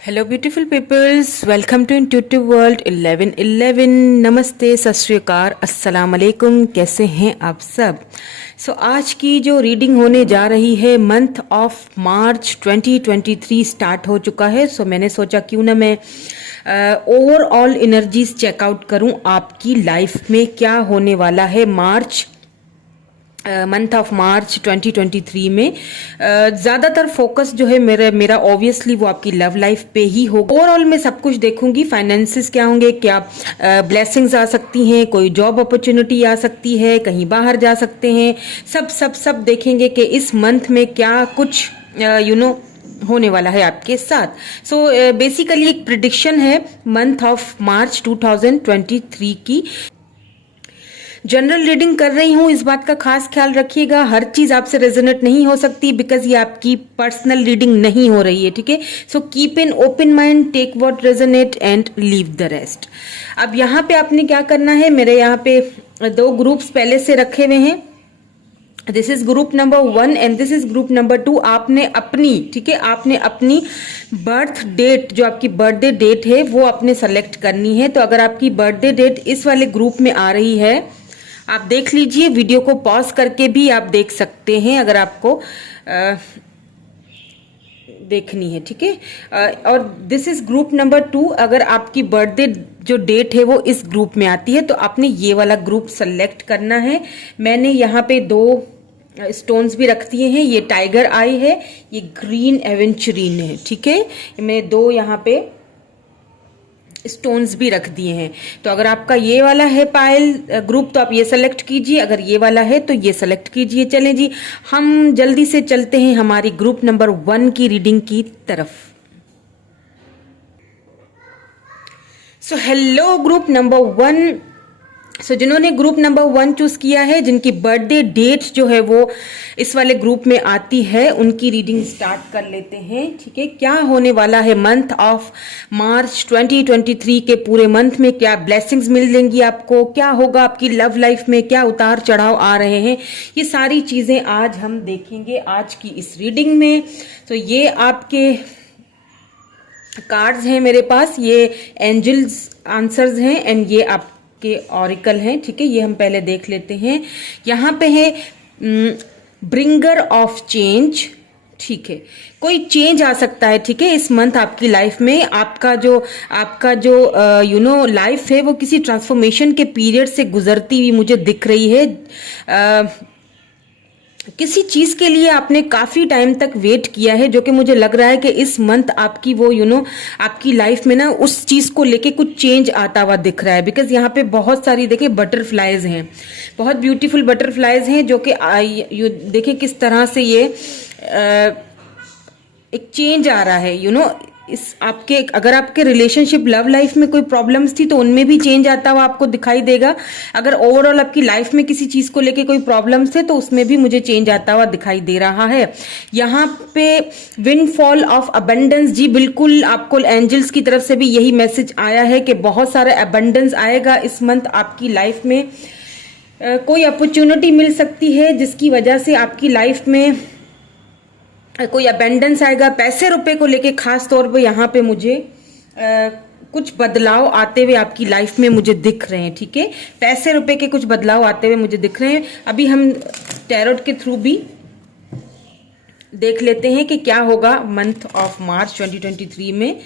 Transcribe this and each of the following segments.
Hello beautiful peoples, welcome to intuitive world 1111। नमस्ते, सत श्री अकाल, अस्सलाम वालेकुम। कैसे हैं आप सब? आज की जो रीडिंग होने जा रही है, मंथ ऑफ मार्च 2023 स्टार्ट हो चुका है। मैंने सोचा क्यों ना मैं ओवरऑल एनर्जीज चेकआउट करूं आपकी लाइफ में क्या होने वाला है मंथ ऑफ मार्च 2023 में। ज़्यादातर फोकस जो है मेरा ऑब्वियसली वो आपकी लव लाइफ पे ही होगा। ओवरऑल मैं सब कुछ देखूंगी, फाइनेंसेस क्या होंगे, क्या ब्लेसिंग्स आ सकती हैं, कोई जॉब अपॉर्चुनिटी आ सकती है, कहीं बाहर जा सकते हैं, सब सब सब देखेंगे कि इस मंथ में क्या कुछ होने वाला है आपके साथ। बेसिकली एक प्रिडिक्शन है मंथ ऑफ मार्च 2023 की। जनरल रीडिंग कर रही हूं, इस बात का खास ख्याल रखिएगा, हर चीज आपसे रेजोनेट नहीं हो सकती, बिकॉज ये आपकी पर्सनल रीडिंग नहीं हो रही है, ठीक है। Keep in open mind, take what resonate and leave the rest. अब यहाँ पे आपने क्या करना है, मेरे यहाँ पे दो ग्रुप्स पहले से रखे हुए हैं। This is group number 1 and this is group number 2। आपने अपनी, ठीक है, आपने अपनी बर्थ डेट, जो आपकी बर्थडे डेट है वो आपने सेलेक्ट करनी है। तो अगर आपकी बर्थडे डेट इस वाले ग्रुप में आ रही है, आप देख लीजिए, वीडियो को पॉज करके भी आप देख सकते हैं अगर आपको देखनी है, ठीक है। और दिस इज ग्रुप नंबर 2। अगर आपकी बर्थडे जो डेट है वो इस ग्रुप में आती है तो आपने ये वाला ग्रुप सेलेक्ट करना है। मैंने यहाँ पे दो स्टोन्स भी रख दिए हैं, ये टाइगर आई है, ये ग्रीन एवेंचुरीन है, ठीक है। मैंने दो यहाँ पे स्टोन्स भी रख दिए हैं। तो अगर आपका ये वाला है पायल ग्रुप तो आप ये सेलेक्ट कीजिए, अगर ये वाला है तो ये सेलेक्ट कीजिए। चलें जी, हम जल्दी से चलते हैं हमारी ग्रुप नंबर 1 की रीडिंग की तरफ। Hello group number 1। जिन्होंने ग्रुप नंबर 1 चूज किया है, जिनकी बर्थडे डेट जो है वो इस वाले ग्रुप में आती है, उनकी रीडिंग स्टार्ट कर लेते हैं, ठीक है। क्या होने वाला है मंथ ऑफ मार्च 2023 के पूरे मंथ में, क्या ब्लेसिंग्स मिल देंगी आपको, क्या होगा आपकी लव लाइफ में, क्या उतार चढ़ाव आ रहे हैं, ये सारी चीजें आज हम देखेंगे आज की इस रीडिंग में। तो ये आपके कार्ड्स हैं मेरे पास, ये एंजल्स आंसर्स हैं एंड ये आप के ऑरिकल हैं, ठीक है। ये हम पहले देख लेते हैं। यहाँ पे है ब्रिंगर ऑफ चेंज, ठीक है। कोई चेंज आ सकता है, ठीक है, इस मंथ आपकी लाइफ में। आपका जो लाइफ है वो किसी ट्रांसफॉर्मेशन के पीरियड से गुजरती हुई मुझे दिख रही है। किसी चीज के लिए आपने काफी टाइम तक वेट किया है, जो कि मुझे लग रहा है कि इस मंथ आपकी वो आपकी लाइफ में ना उस चीज को लेके कुछ चेंज आता हुआ दिख रहा है। बिकॉज यहाँ पे बहुत सारी देखिए बटरफ्लाइज हैं, बहुत ब्यूटीफुल बटरफ्लाइज हैं, जो कि देखिए किस तरह से ये एक चेंज आ रहा है, इस आपके, अगर आपके रिलेशनशिप लव लाइफ में कोई प्रॉब्लम्स थी तो उनमें भी चेंज आता हुआ आपको दिखाई देगा। अगर ओवरऑल आपकी लाइफ में किसी चीज को लेके कोई प्रॉब्लम्स थे तो उसमें भी मुझे चेंज आता हुआ दिखाई दे रहा है। यहाँ पे विंडफॉल ऑफ अबंडेंस, जी बिल्कुल, आपको एंजल्स की तरफ से भी यही मैसेज आया है कि बहुत सारा अबंडेंस आएगा इस मंथ आपकी लाइफ में। कोई अपॉर्चुनिटी मिल सकती है जिसकी वजह से आपकी लाइफ में कोई अबेंडेंस आएगा। पैसे रुपए को लेके खास तौर पे यहाँ पे मुझे कुछ बदलाव आते हुए आपकी लाइफ में मुझे दिख रहे हैं, ठीक है। पैसे रुपए के कुछ बदलाव आते हुए मुझे दिख रहे हैं। अभी हम टैरोट के थ्रू भी देख लेते हैं कि क्या होगा मंथ ऑफ मार्च 2023 में।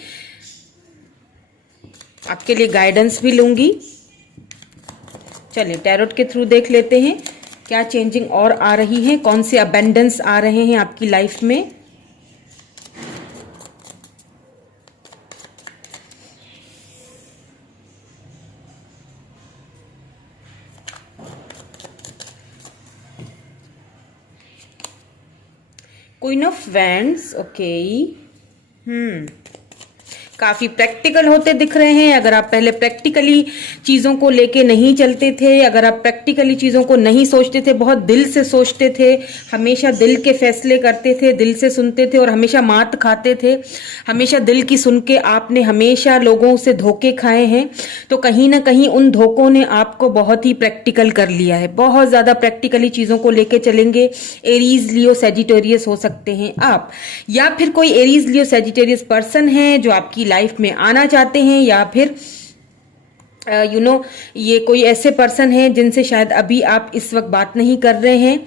आपके लिए गाइडेंस भी लूंगी। चलिए टैरोट के थ्रू देख लेते हैं क्या चेंजिंग और आ रही है, कौन से अबेंडेंस आ रहे हैं आपकी लाइफ में। Queen of wands, okay. काफी प्रैक्टिकल होते दिख रहे हैं। अगर आप पहले प्रैक्टिकली चीजों को लेके नहीं चलते थे, अगर आप प्रैक्टिकली चीजों को नहीं सोचते थे, बहुत दिल से सोचते थे, हमेशा दिल के फैसले करते थे, दिल से सुनते थे और हमेशा मात खाते थे, हमेशा दिल की सुन के आपने हमेशा लोगों से धोखे खाए हैं, तो कहीं ना कहीं उन धोखों ने आपको बहुत ही प्रैक्टिकल कर लिया है। बहुत ज्यादा प्रैक्टिकली चीजों को लेके चलेंगे। एरीज, लियो, सेजिटेरियस हो सकते हैं आप, या फिर कोई एरीज, लियो, सेजिटेरियस पर्सन है जो आपकी लाइफ में आना चाहते हैं, या फिर ये कोई ऐसे पर्सन है जिनसे शायद अभी आप इस वक्त बात नहीं कर रहे हैं।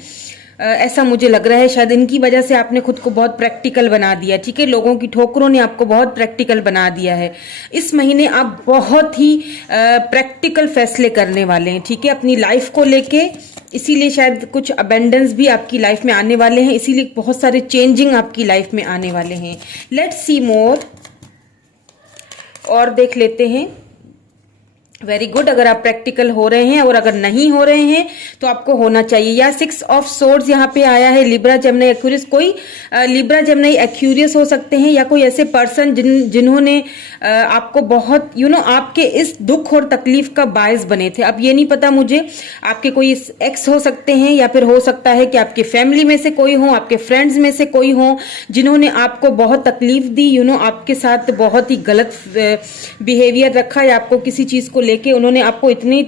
ऐसा मुझे लग रहा है, शायद इनकी वजह से आपने खुद को बहुत प्रैक्टिकल बना दिया। ठीक है, लोगों की ठोकरों ने आपको बहुत प्रैक्टिकल बना दिया है। इस महीने आप बहुत ही प्रैक्टिकल फैसले करने वाले हैं, ठीक है, अपनी लाइफ को लेके। इसीलिए शायद कुछ अबेंडेंस भी आपकी लाइफ में आने वाले हैं, इसीलिए बहुत सारे चेंजिंग आपकी लाइफ में आने वाले हैं। लेट्स सी मोर, और देख लेते हैं। वेरी गुड, अगर आप प्रैक्टिकल हो रहे हैं, और अगर नहीं हो रहे हैं तो आपको होना चाहिए। या 6 ऑफ सोर्ड्स यहाँ पे आया है। लिब्रा, जेमिनी, एक्वेरियस, कोई लिब्रा, जेमिनी, एक्वेरियस हो सकते हैं, या कोई ऐसे पर्सन जिन्होंने आपको बहुत आपके इस दुख और तकलीफ का बायस बने थे। अब ये नहीं पता मुझे, आपके कोई एक्स हो सकते हैं, या फिर हो सकता है कि आपके फैमिली में से कोई हो, आपके फ्रेंड्स में से कोई हो, जिन्होंने आपको बहुत तकलीफ दी, आपके साथ बहुत ही गलत बिहेवियर रखा, या आपको किसी चीज को लेके उन्होंने आपको इतनी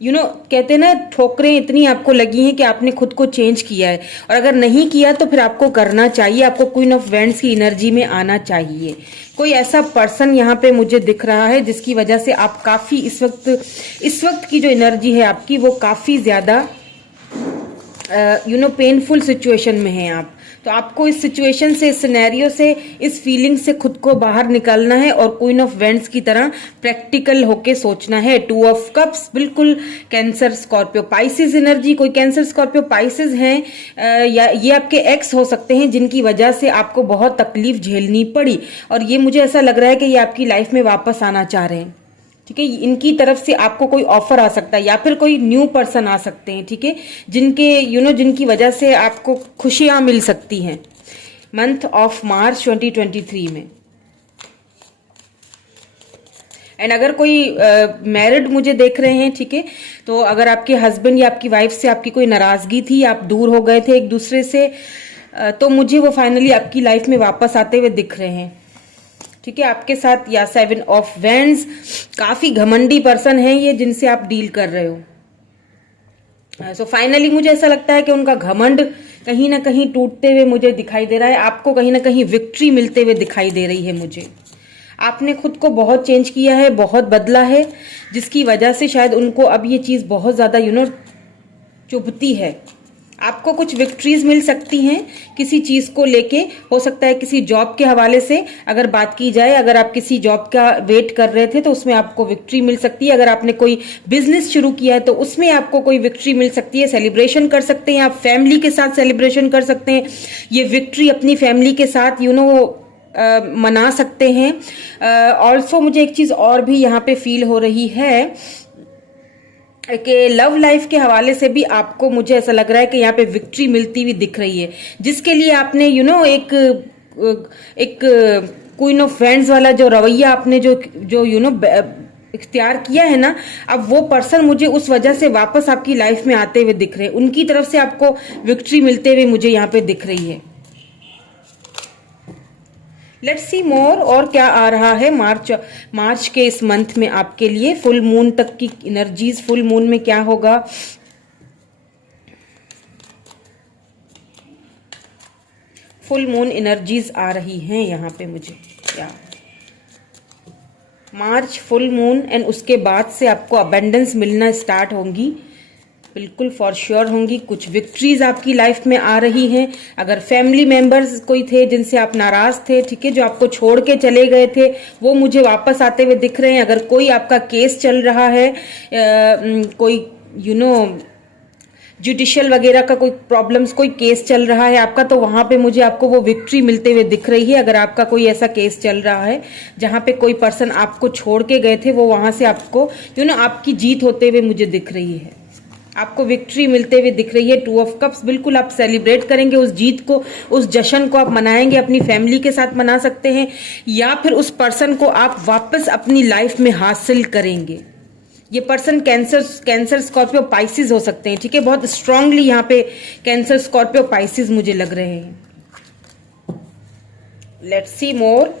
कहते हैं ना, ठोकरें इतनी आपको लगी हैं कि आपने खुद को चेंज किया है। और अगर नहीं किया तो फिर आपको करना चाहिए, आपको क्वीन ऑफ वैंड्स की एनर्जी में आना चाहिए। कोई ऐसा पर्सन यहाँ पे मुझे दिख रहा है जिसकी वजह से आप काफी इस वक्त की जो एनर्जी है आपकी, वो काफी ज्यादा पेनफुल सिचुएशन में है आप। तो आपको इस सिचुएशन से, इस सिनेरियो से, इस फीलिंग से खुद को बाहर निकालना है और क्वीन ऑफ वेंड्स की तरह प्रैक्टिकल होके सोचना है। 2 ऑफ कप्स, बिल्कुल कैंसर, स्कॉर्पियो, पाइसिस एनर्जी। कोई कैंसर, स्कॉर्पियो, पाइसिस हैं, या ये आपके एक्स हो सकते हैं जिनकी वजह से आपको बहुत तकलीफ झेलनी पड़ी, और ये मुझे ऐसा लग रहा है कि ये आपकी लाइफ में वापस आना चाह रहे हैं। ठीक है, इनकी तरफ से आपको कोई ऑफर आ सकता है, या फिर कोई न्यू पर्सन आ सकते हैं, ठीक है, जिनके जिनकी वजह से आपको खुशियां मिल सकती हैं मंथ ऑफ मार्च 2023 में। एंड अगर कोई मैरिड मुझे देख रहे हैं, ठीक है, तो अगर आपके हस्बैंड या आपकी वाइफ से आपकी कोई नाराजगी थी, आप दूर हो गए थे एक दूसरे से, तो मुझे वो फाइनली आपकी लाइफ में वापस आते हुए दिख रहे हैं। ठीक है, आपके साथ या 7 ऑफ वैंड्स, काफी घमंडी पर्सन है ये जिनसे आप डील कर रहे हो। सो फाइनली मुझे ऐसा लगता है कि उनका घमंड कहीं ना कहीं टूटते हुए मुझे दिखाई दे रहा है, आपको कहीं ना कहीं विक्ट्री मिलते हुए दिखाई दे रही है मुझे। आपने खुद को बहुत चेंज किया है, बहुत बदला है, जिसकी वजह से शायद उनको अब ये चीज बहुत ज्यादा चुभती है। आपको कुछ विक्ट्रीज मिल सकती हैं किसी चीज को लेके, हो सकता है किसी जॉब के हवाले से अगर बात की जाए, अगर आप किसी जॉब का वेट कर रहे थे तो उसमें आपको विक्ट्री मिल सकती है। अगर आपने कोई बिजनेस शुरू किया है तो उसमें आपको कोई विक्ट्री मिल सकती है। सेलिब्रेशन कर सकते हैं आप, फैमिली के साथ सेलिब्रेशन कर सकते हैं, ये विक्ट्री अपनी फैमिली के साथ मना सकते हैं। ऑल्सो मुझे एक चीज और भी यहाँ पे फील हो रही है कि लव लाइफ के हवाले से भी आपको, मुझे ऐसा लग रहा है कि यहाँ पे विक्ट्री मिलती हुई दिख रही है, जिसके लिए आपने एक क्वीन ऑफ वैंड्स वाला जो रवैया आपने जो इख्तियार किया है ना, अब वो पर्सन मुझे उस वजह से वापस आपकी लाइफ में आते हुए दिख रहे हैं। उनकी तरफ से आपको विक्ट्री मिलते हुए मुझे यहाँ पे दिख रही है। लेट्स सी मोर, और क्या आ रहा है मार्च के इस मंथ में आपके लिए, फुल मून तक की एनर्जीज। फुल मून में क्या होगा? फुल मून एनर्जीज आ रही हैं यहाँ पे मुझे, क्या मार्च फुल मून, एंड उसके बाद से आपको अबेंडेंस मिलना स्टार्ट होंगी, बिल्कुल फॉर श्योर होंगी। कुछ विक्ट्रीज आपकी लाइफ में आ रही हैं। अगर फैमिली मेंबर्स कोई थे जिनसे आप नाराज थे, ठीक है, जो आपको छोड़ के चले गए थे, वो मुझे वापस आते हुए दिख रहे हैं। अगर कोई आपका केस चल रहा है, कोई जुडिशियल वगैरह का कोई प्रॉब्लम्स, कोई केस चल रहा है आपका, तो वहां पे मुझे आपको वो विक्ट्री मिलते हुए दिख रही है। अगर आपका कोई ऐसा केस चल रहा है जहां पे कोई पर्सन आपको छोड़ के गए थे, वो वहां से आपको आपकी जीत होते हुए मुझे दिख रही है। आपको विक्ट्री मिलते हुए दिख रही है। 2 ऑफ कप्स, बिल्कुल आप सेलिब्रेट करेंगे उस जीत को, उस जश्न को आप मनाएंगे, अपनी फैमिली के साथ मना सकते हैं, या फिर उस पर्सन को आप वापस अपनी लाइफ में हासिल करेंगे। ये पर्सन कैंसर स्कॉर्पियो पाइसिस हो सकते हैं, ठीक है। बहुत स्ट्रांगली यहाँ पे कैंसर स्कॉर्पियो पाइसिस मुझे लग रहे हैं। लेट्स सी मोर।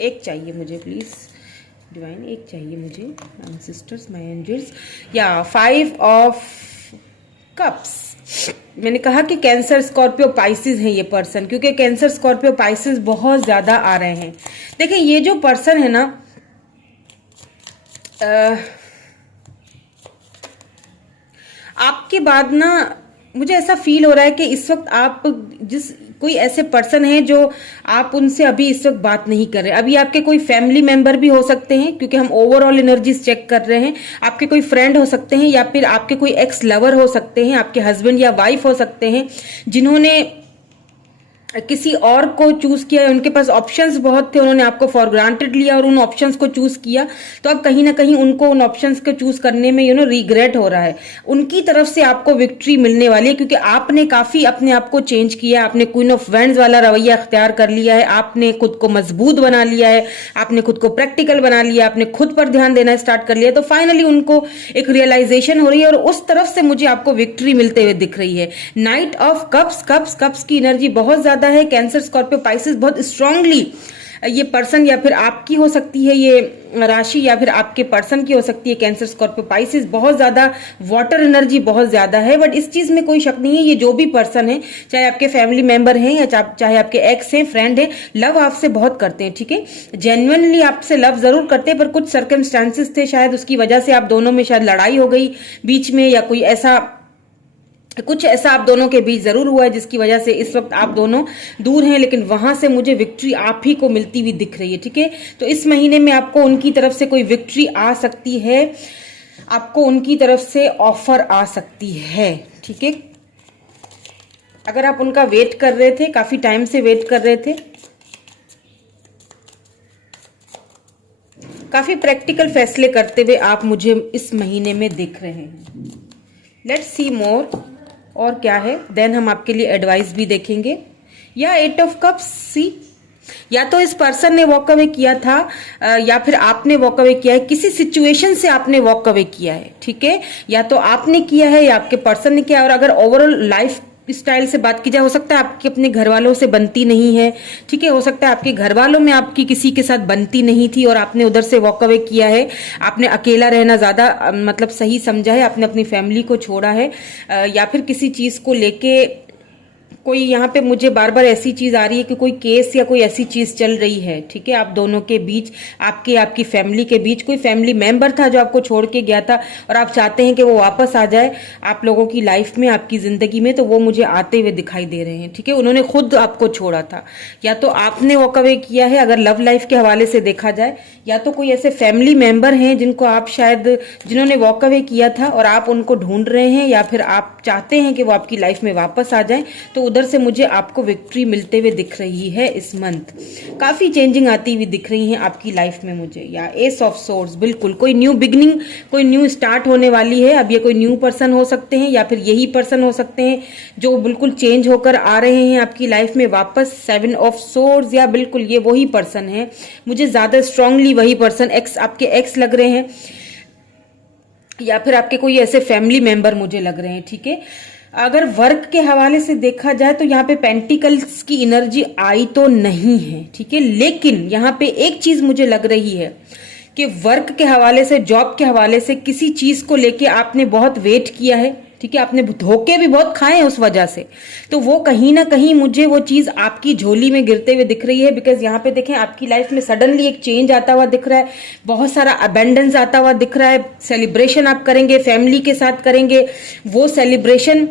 एक चाहिए मुझे प्लीज डिवाइन, एक चाहिए मुझे, माय सिस्टर्स, माय एंजल्स। या 5 ऑफ कप्स। मैंने कहा कि कैंसर स्कॉर्पियो पाइसिस है ये पर्सन, क्योंकि कैंसर स्कॉर्पियो पाइसिस बहुत ज्यादा आ रहे हैं। देखिए ये जो पर्सन है ना, आपके बाद ना मुझे ऐसा फील हो रहा है कि इस वक्त आप कोई ऐसे पर्सन है जो आप उनसे अभी इस वक्त बात नहीं कर रहे। अभी आपके कोई फैमिली मेंबर भी हो सकते हैं, क्योंकि हम ओवरऑल एनर्जीज चेक कर रहे हैं। आपके कोई फ्रेंड हो सकते हैं, या फिर आपके कोई एक्स लवर हो सकते हैं, आपके हस्बैंड या वाइफ हो सकते हैं, जिन्होंने किसी और को चूज किया है। उनके पास ऑप्शंस बहुत थे, उन्होंने आपको फॉर ग्रांटेड लिया और उन ऑप्शंस को चूज किया। तो अब कहीं ना कहीं उनको उन ऑप्शंस को चूज करने में रिग्रेट हो रहा है। उनकी तरफ से आपको विक्ट्री मिलने वाली है, क्योंकि आपने काफी अपने आप को चेंज किया। आपने क्वीन ऑफ वैंड्स वाला रवैया अख्तियार कर लिया है। आपने खुद को मजबूत बना लिया है, आपने खुद को प्रैक्टिकल बना लिया, आपने खुद पर ध्यान देना स्टार्ट कर लिया। तो फाइनली उनको एक रियलाइजेशन हो रही है और उस तरफ से मुझे आपको विक्ट्री मिलते हुए दिख रही है। नाइट ऑफ कप्स की एनर्जी बहुत ज्यादा है। कैंसर स्कॉर्पियो पाइसिस बहुत स्ट्रांगली ये पर्सन या फिर आपकी हो सकती है ये राशि, या फिर आपके पर्सन की हो सकती है। कैंसर स्कॉर्पियो पाइसिस बहुत ज्यादा वाटर एनर्जी बहुत ज्यादा है। बट इस चीज में कोई शक नहीं है, ये जो भी पर्सन है, चाहे आपके फैमिली मेंबर हैं या चाहे आपके एक्स हैं, फ्रेंड हैं, लव आपसे बहुत करते हैं, ठीक है। जेन्युइनली आपसे लव जरूर करते हैं, पर कुछ सर्कमस्टांसेस थे शायद, उसकी वजह से आप दोनों में शायद लड़ाई हो गई बीच में, या कोई कुछ ऐसा आप दोनों के बीच जरूर हुआ है जिसकी वजह से इस वक्त आप दोनों दूर हैं। लेकिन वहां से मुझे विक्ट्री आप ही को मिलती हुई दिख रही है, ठीक है। तो इस महीने में आपको उनकी तरफ से कोई विक्ट्री आ सकती है, आपको उनकी तरफ से ऑफर आ सकती है, ठीक है। अगर आप उनका वेट कर रहे थे, काफी टाइम से वेट कर रहे थे, काफी प्रैक्टिकल फैसले करते हुए आप मुझे इस महीने में दिख रहे हैं। लेट्स सी मोर। और क्या है, देन हम आपके लिए एडवाइस भी देखेंगे। या 8 ऑफ कप्स। सी, या तो इस पर्सन ने वॉक अवे किया था, या फिर आपने वॉक अवे किया है, किसी सिचुएशन से आपने वॉक अवे किया है, ठीक है। या तो आपने किया है या आपके पर्सन ने किया। और अगर ओवरऑल लाइफ स्टाइल से बात की जाए, हो सकता है आपकी अपने घर वालों से बनती नहीं है, ठीक है। हो सकता है आपके घर वालों में आपकी किसी के साथ बनती नहीं थी और आपने उधर से वॉक अवे किया है। आपने अकेला रहना ज्यादा मतलब सही समझा है, आपने अपनी फैमिली को छोड़ा है, या फिर किसी चीज को लेके कोई यहाँ पे मुझे बार बार ऐसी चीज आ रही है कि कोई केस या कोई ऐसी चीज चल रही है, ठीक है। आप दोनों के बीच, आपकी फैमिली के बीच कोई फैमिली मेंबर था जो आपको छोड़ के गया था और आप चाहते हैं कि वो वापस आ जाए आप लोगों की लाइफ में, आपकी जिंदगी में। तो वो मुझे आते हुए दिखाई दे रहे हैं, ठीक है। उन्होंने खुद आपको छोड़ा था, या तो आपने वॉक अवे किया है अगर लव लाइफ के हवाले से देखा जाए, या तो कोई ऐसे फैमिली मेंबर हैं जिनको आप शायद, जिन्होंने वॉक अवे किया था और आप उनको ढूंढ रहे हैं, या फिर आप चाहते हैं कि वो आपकी लाइफ में वापस आ जाए। तो उधर से मुझे आपको विक्ट्री मिलते हुए दिख रही है इस मंथ। काफी चेंजिंग आती हुई दिख रही है आपकी लाइफ में मुझे। या एस ऑफ सोर्ड्स, बिल्कुल कोई न्यू बिगनिंग, कोई न्यू स्टार्ट होने वाली है। अब ये कोई न्यू पर्सन हो सकते हैं, या फिर यही पर्सन हो सकते हैं जो बिल्कुल चेंज होकर आ रहे हैं आपकी लाइफ में वापस। 7 ऑफ सोर्ड्स, या बिल्कुल ये वही पर्सन है, मुझे ज्यादा स्ट्रांगली वही पर्सन, एक्स, आपके एक्स लग रहे हैं, या फिर आपके कोई ऐसे फैमिली मेंबर मुझे लग रहे हैं, ठीक है। अगर वर्क के हवाले से देखा जाए तो यहाँ पे पेंटिकल्स की एनर्जी आई तो नहीं है, ठीक है। लेकिन यहाँ पे एक चीज मुझे लग रही है कि वर्क के हवाले से, जॉब के हवाले से किसी चीज को लेके आपने बहुत वेट किया है, ठीक है। आपने धोखे भी बहुत खाए हैं उस वजह से, तो वो कहीं ना कहीं मुझे वो चीज आपकी झोली में गिरते हुए दिख रही है। बिकॉज यहाँ पे देखें आपकी लाइफ में सडनली एक चेंज आता हुआ दिख रहा है, बहुत सारा अबेंडेंस आता हुआ दिख रहा है। सेलिब्रेशन आप करेंगे, फैमिली के साथ करेंगे, वो सेलिब्रेशन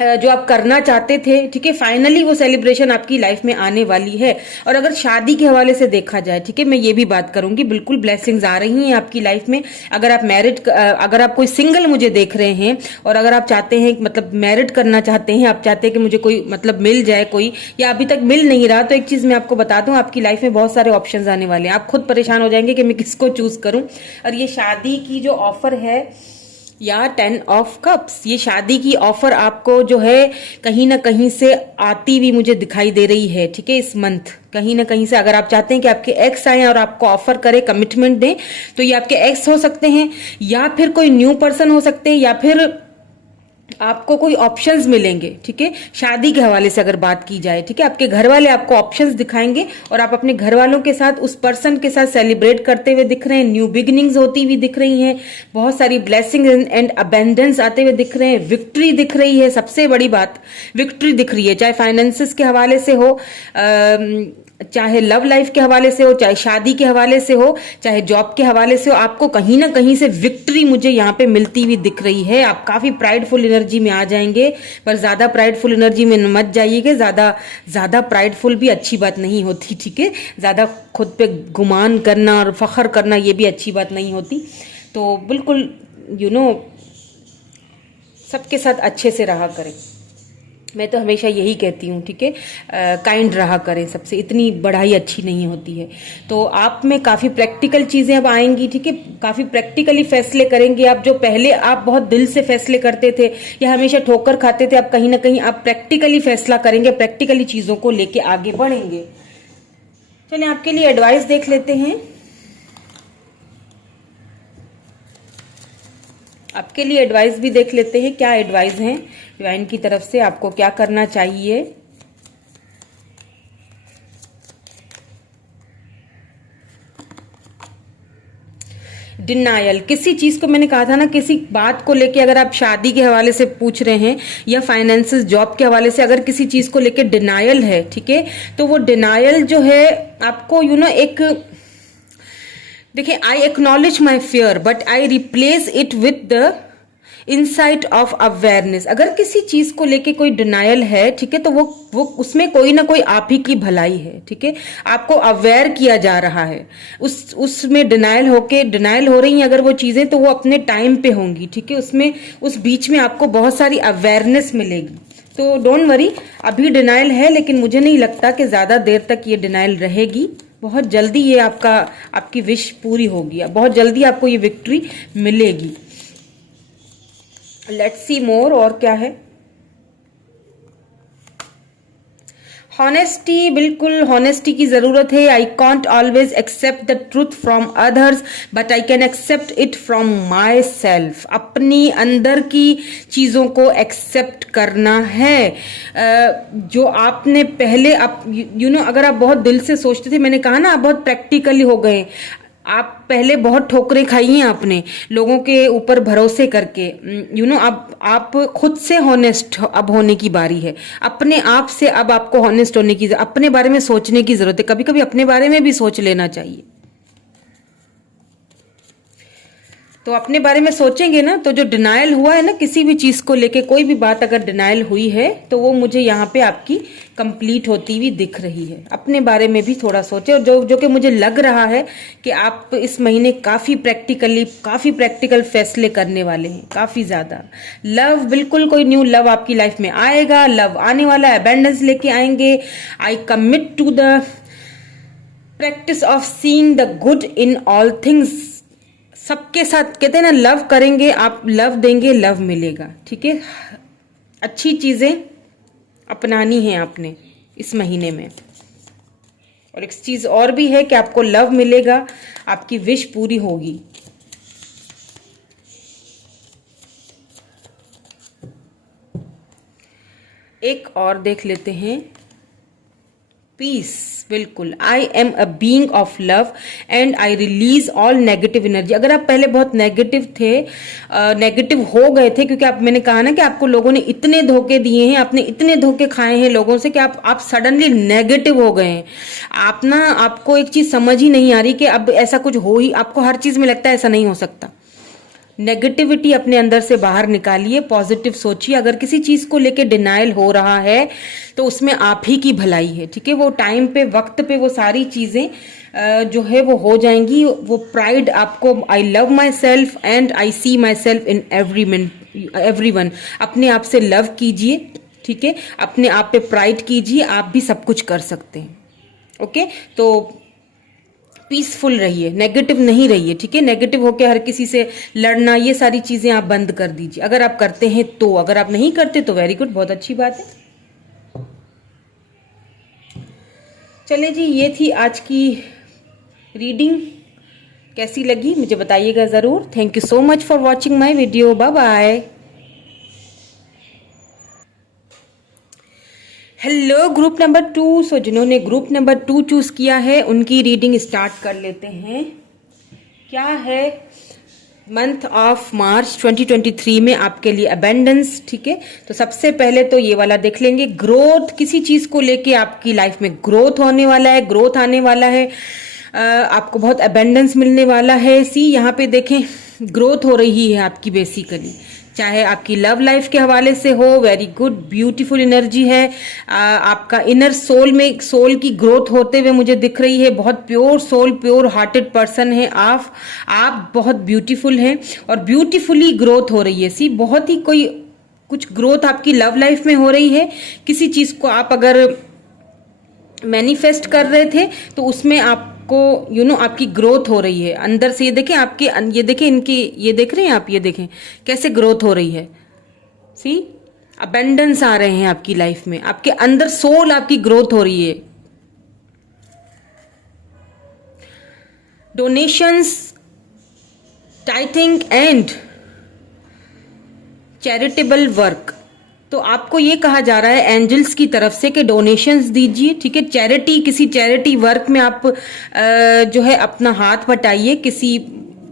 जो आप करना चाहते थे, ठीक है, फाइनली वो सेलिब्रेशन आपकी लाइफ में आने वाली है। और अगर शादी के हवाले से देखा जाए, ठीक है, मैं ये भी बात करूंगी, बिल्कुल ब्लेसिंग्स आ रही हैं आपकी लाइफ में। अगर आप अगर आप कोई सिंगल मुझे देख रहे हैं और अगर आप चाहते हैं, मतलब मैरिड करना चाहते हैं, आप चाहते हैं कि मुझे कोई मतलब मिल जाए कोई, या अभी तक मिल नहीं रहा, तो एक चीज मैं आपको बता दूं, आपकी लाइफ में बहुत सारे ऑप्शंस आने वाले हैं। आप खुद परेशान हो जाएंगे कि मैं किसको चूज करूं। और ये शादी की जो ऑफर है, या 10 ऑफ कप्स, ये शादी की ऑफर आपको जो है कहीं ना कहीं से आती हुई मुझे दिखाई दे रही है, ठीक है, इस मंथ कहीं ना कहीं से। अगर आप चाहते हैं कि आपके एक्स आए और आपको ऑफर करे, कमिटमेंट दें, तो ये आपके एक्स हो सकते हैं, या फिर कोई न्यू पर्सन हो सकते हैं, या फिर आपको कोई ऑप्शंस मिलेंगे, ठीक है, शादी के हवाले से अगर बात की जाए, ठीक है, आपके घर वाले आपको ऑप्शंस दिखाएंगे और आप अपने घर वालों के साथ, उस पर्सन के साथ सेलिब्रेट करते हुए दिख रहे हैं। न्यू बिगिनिंग्स होती हुई दिख रही हैं, बहुत सारी ब्लेसिंग्स एंड अबेंडेंस आते हुए दिख रहे हैं, विक्ट्री दिख रही है, सबसे बड़ी बात विक्ट्री दिख रही है, चाहे फाइनेंसिस के हवाले से हो, चाहे लव लाइफ के हवाले से हो, चाहे शादी के हवाले से हो, चाहे जॉब के हवाले से हो, आपको कहीं ना कहीं से विक्ट्री मुझे यहाँ पे मिलती हुई दिख रही है। आप काफी प्राइडफुल एनर्जी में आ जाएंगे, पर ज्यादा प्राइडफुल एनर्जी में मत जाइएगा। ज्यादा प्राइडफुल भी अच्छी बात नहीं होती, ठीक है, ज्यादा खुद पे गुमान करना और फख्र करना ये भी अच्छी बात नहीं होती। तो बिल्कुल सबके साथ अच्छे से रहा करें, मैं तो हमेशा यही कहती हूँ, ठीक है, काइंड रहा करें सबसे, इतनी बढ़ाई अच्छी नहीं होती है। तो आप में काफ़ी प्रैक्टिकल चीज़ें अब आएंगी, ठीक है, काफ़ी प्रैक्टिकली फैसले करेंगे आप। जो पहले आप बहुत दिल से फैसले करते थे या हमेशा ठोकर खाते थे, अब कहीं ना कहीं आप प्रैक्टिकली फैसला करेंगे, प्रैक्टिकली चीज़ों को लेके आगे बढ़ेंगे। चलिए आपके लिए एडवाइस देख लेते हैं। आपके लिए एडवाइस भी देख लेते हैं, क्या एडवाइस है डिवाइन की तरफ से, आपको क्या करना चाहिए। डिनायल, किसी चीज को, मैंने कहा था ना, किसी बात को लेके अगर आप शादी के हवाले से पूछ रहे हैं या फाइनेंसेस जॉब के हवाले से अगर किसी चीज को लेके डिनायल है, ठीक है, तो वो डिनायल जो है आपको एक, देखिए, I acknowledge my fear but I replace it with the insight of awareness. अगर किसी चीज को लेके कोई डिनायल है, ठीक है, तो वो उसमें कोई ना कोई आप ही की भलाई है, ठीक है, आपको अवेयर किया जा रहा है। उसमें डिनायल हो रही हैं अगर वो चीजें, तो वो अपने टाइम पे होंगी, ठीक है, उसमें उस बीच में आपको बहुत सारी अवेयरनेस मिलेगी। तो डोंट वरी, अभी डिनायल है, लेकिन मुझे नहीं लगता कि ज्यादा देर तक ये डिनायल रहेगी। बहुत जल्दी ये आपकी विश पूरी होगी, बहुत जल्दी आपको ये विक्ट्री मिलेगी। लेट्स सी मोर, और क्या है। हॉनेस्टी, बिल्कुल हॉनेस्टी की जरूरत है। I can't always accept the truth from others but I can accept it from myself. अपनी अंदर की चीजों को एक्सेप्ट करना है। जो आपने पहले अगर आप बहुत दिल से सोचते थे, मैंने कहा ना, आप बहुत प्रैक्टिकली हो गए। आप पहले बहुत ठोकरें खाई हैं आपने लोगों के ऊपर भरोसे करके, अब आप खुद से हॉनेस्ट अब होने की बारी है। अपने आप से अब आपको हॉनेस्ट होने की, अपने बारे में सोचने की जरूरत है। कभी कभी अपने बारे में भी सोच लेना चाहिए। तो अपने बारे में सोचेंगे ना, तो जो डिनायल हुआ है ना किसी भी चीज को लेके, कोई भी बात अगर डिनायल हुई है, तो वो मुझे यहाँ पे आपकी कंप्लीट होती हुई दिख रही है। अपने बारे में भी थोड़ा सोचे, और जो कि मुझे लग रहा है कि आप इस महीने काफी प्रैक्टिकल फैसले करने वाले हैं, काफी ज्यादा। लव, बिल्कुल कोई न्यू लव आपकी लाइफ में आएगा, लव आने वाला है, अबेंडेंस लेके आएंगे। I commit to the practice of seeing the good in all things. सबके साथ कहते हैं ना, लव करेंगे आप, लव देंगे, लव मिलेगा, ठीक है। अच्छी चीजें अपनानी है आपने इस महीने में। और एक चीज और भी है कि आपको लव मिलेगा, आपकी विश पूरी होगी। एक और देख लेते हैं, पीस, बिल्कुल। I am a being of love and I release all negative energy. अगर आप पहले बहुत नेगेटिव थे, नेगेटिव हो गए थे, क्योंकि मैंने कहा ना कि आपको लोगों ने इतने धोखे दिए हैं, आपने इतने धोखे खाए हैं लोगों से कि आप सडनली नेगेटिव हो गए हैं। आपको एक चीज समझ ही नहीं आ रही कि अब ऐसा कुछ हो ही, आपको हर चीज में लगता है ऐसा नहीं हो सकता, नेगेटिविटी अपने अंदर से बाहर निकालिए, पॉजिटिव सोचिए। अगर किसी चीज को लेके डिनाइल हो रहा है तो उसमें आप ही की भलाई है, ठीक है। वो टाइम पे, वक्त पे वो सारी चीजें जो है वो हो जाएंगी। वो प्राइड आपको, I love myself and I see myself in everyone, अपने आप से लव कीजिए, ठीक है। अपने आप पे प्राइड कीजिए, आप भी सब कुछ कर सकते हैं। ओके, तो पीसफुल रहिए, नेगेटिव नहीं रहिए, ठीक है। नेगेटिव होकर हर किसी से लड़ना, ये सारी चीजें आप बंद कर दीजिए। अगर आप करते हैं तो, अगर आप नहीं करते तो वेरी गुड, बहुत अच्छी बात है। चलिए जी, ये थी आज की रीडिंग। कैसी लगी मुझे बताइएगा जरूर। Thank you so much for watching my video. Bye bye. Hello group number 2। So जिन्होंने ग्रुप नंबर 2 चूज किया है उनकी रीडिंग स्टार्ट कर लेते हैं। क्या है मंथ ऑफ मार्च 2023 में आपके लिए अबेंडेंस, ठीक है। तो सबसे पहले तो ये वाला देख लेंगे, ग्रोथ। किसी चीज को लेके आपकी लाइफ में ग्रोथ होने वाला है, ग्रोथ आने वाला है, आपको बहुत अबेंडेंस मिलने वाला है। सी यहाँ पे देखें, ग्रोथ हो रही है आपकी बेसिकली, चाहे आपकी लव लाइफ के हवाले से हो। वेरी गुड, ब्यूटीफुल एनर्जी है। आपका इनर सोल में, सोल की ग्रोथ होते हुए मुझे दिख रही है। बहुत pure soul, pure hearted person है आप बहुत ब्यूटीफुल हैं और ब्यूटीफुली ग्रोथ हो रही है। सी, बहुत ही कोई कुछ ग्रोथ आपकी लव लाइफ में हो रही है। किसी चीज को आप अगर मैनिफेस्ट कर रहे थे तो उसमें आपको आपकी ग्रोथ हो रही है अंदर से। ये देखें आपके, ये देखें इनकी, ये देख रहे हैं आप, ये देखें कैसे ग्रोथ हो रही है। सी, अबेंडेंस आ रहे हैं आपकी लाइफ में, आपके अंदर सोल आपकी ग्रोथ हो रही है। Donations, tithing and charitable work. तो आपको ये कहा जा रहा है एंजल्स की तरफ से कि डोनेशंस दीजिए, ठीक है। चैरिटी, किसी चैरिटी वर्क में आप जो है अपना हाथ बटाइए किसी,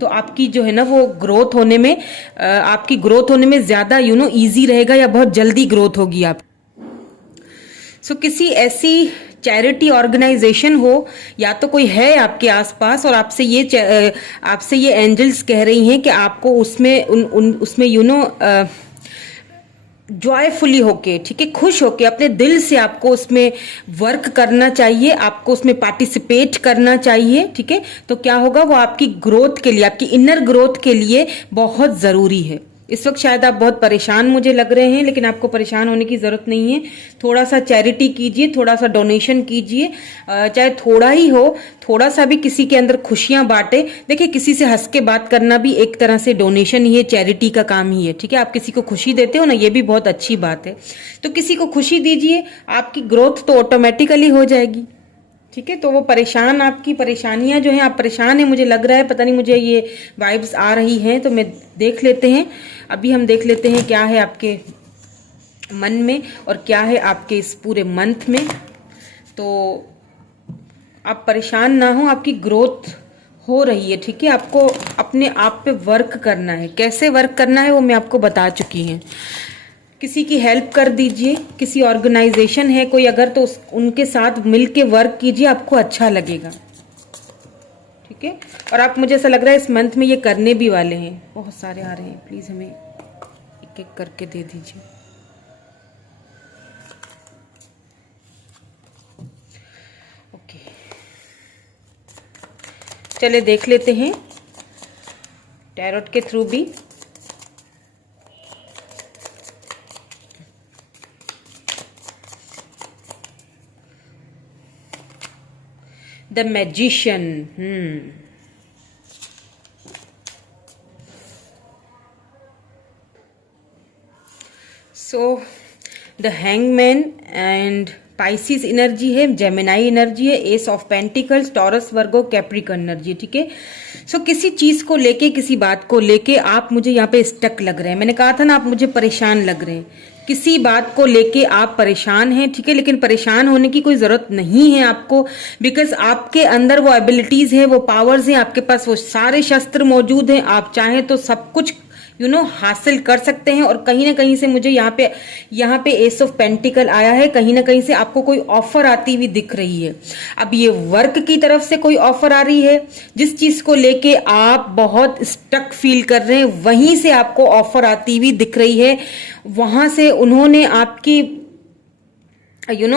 तो आपकी जो है ना वो ग्रोथ होने में, आपकी ग्रोथ होने में ज्यादा इजी रहेगा, या बहुत जल्दी ग्रोथ होगी आप। सो किसी ऐसी चैरिटी ऑर्गेनाइजेशन हो, या तो कोई है आपके आसपास और आपसे ये एंजल्स कह रही हैं कि आपको उसमें उसमें जॉयफुली होके, ठीक है, खुश होके अपने दिल से आपको उसमें वर्क करना चाहिए, आपको उसमें पार्टिसिपेट करना चाहिए, ठीक है। तो क्या होगा, वो आपकी ग्रोथ के लिए, आपकी इनर ग्रोथ के लिए बहुत जरूरी है। इस वक्त शायद आप बहुत परेशान मुझे लग रहे हैं, लेकिन आपको परेशान होने की जरूरत नहीं है। थोड़ा सा चैरिटी कीजिए, थोड़ा सा डोनेशन कीजिए, चाहे थोड़ा ही हो, थोड़ा सा भी किसी के अंदर खुशियां बांटे। देखिए, किसी से हंस के बात करना भी एक तरह से डोनेशन ही है, चैरिटी का काम ही है, ठीक है। आप किसी को खुशी देते हो ना, ये भी बहुत अच्छी बात है। तो किसी को खुशी दीजिए, आपकी ग्रोथ तो ऑटोमेटिकली हो जाएगी, ठीक है। तो वो परेशान, आपकी परेशानियां जो हैं, आप परेशान हैं मुझे लग रहा है, पता नहीं मुझे ये वाइब्स आ रही हैं, तो मैं देख लेते हैं। अभी हम देख लेते हैं क्या है आपके मन में और क्या है आपके इस पूरे मंथ में। तो आप परेशान ना हो, आपकी ग्रोथ हो रही है, ठीक है। आपको अपने आप पे वर्क करना है। कैसे वर्क करना है वो मैं आपको बता चुकी हूँ। किसी की हेल्प कर दीजिए, किसी ऑर्गेनाइजेशन है कोई अगर, तो उनके साथ मिलके वर्क कीजिए, आपको अच्छा लगेगा, ठीक है। और आप, मुझे ऐसा लग रहा है इस मंथ में ये करने भी वाले हैं। बहुत सारे आ रहे हैं, प्लीज हमें एक एक करके दे दीजिए। ओके, चले देख लेते हैं टैरोट के थ्रू भी। The magician, so the hangman and Pisces energy है, जेमिनाई एनर्जी है, S of pentacles, taurus, Virgo, Capricorn energy, ठीक है। सो किसी चीज को लेके, किसी बात को लेके आप मुझे यहाँ पे स्टक लग रहे हैं। मैंने कहा था ना, आप मुझे परेशान लग रहे हैं। किसी बात को लेके आप परेशान हैं, ठीक है। लेकिन परेशान होने की कोई जरूरत नहीं है आपको, बिकॉज आपके अंदर वो एबिलिटीज है, वो पावर्स हैं, आपके पास वो सारे शस्त्र मौजूद हैं। आप चाहें तो सब कुछ हासिल कर सकते हैं। और कहीं ना कहीं से मुझे यहाँ पे एस ऑफ पेंटिकल आया है, कहीं ना कहीं से आपको कोई ऑफर आती हुई दिख रही है। अब ये वर्क की तरफ से कोई ऑफर आ रही है, जिस चीज को लेके आप बहुत स्टक फील कर रहे हैं वहीं से आपको ऑफर आती हुई दिख रही है। वहां से उन्होंने आपकी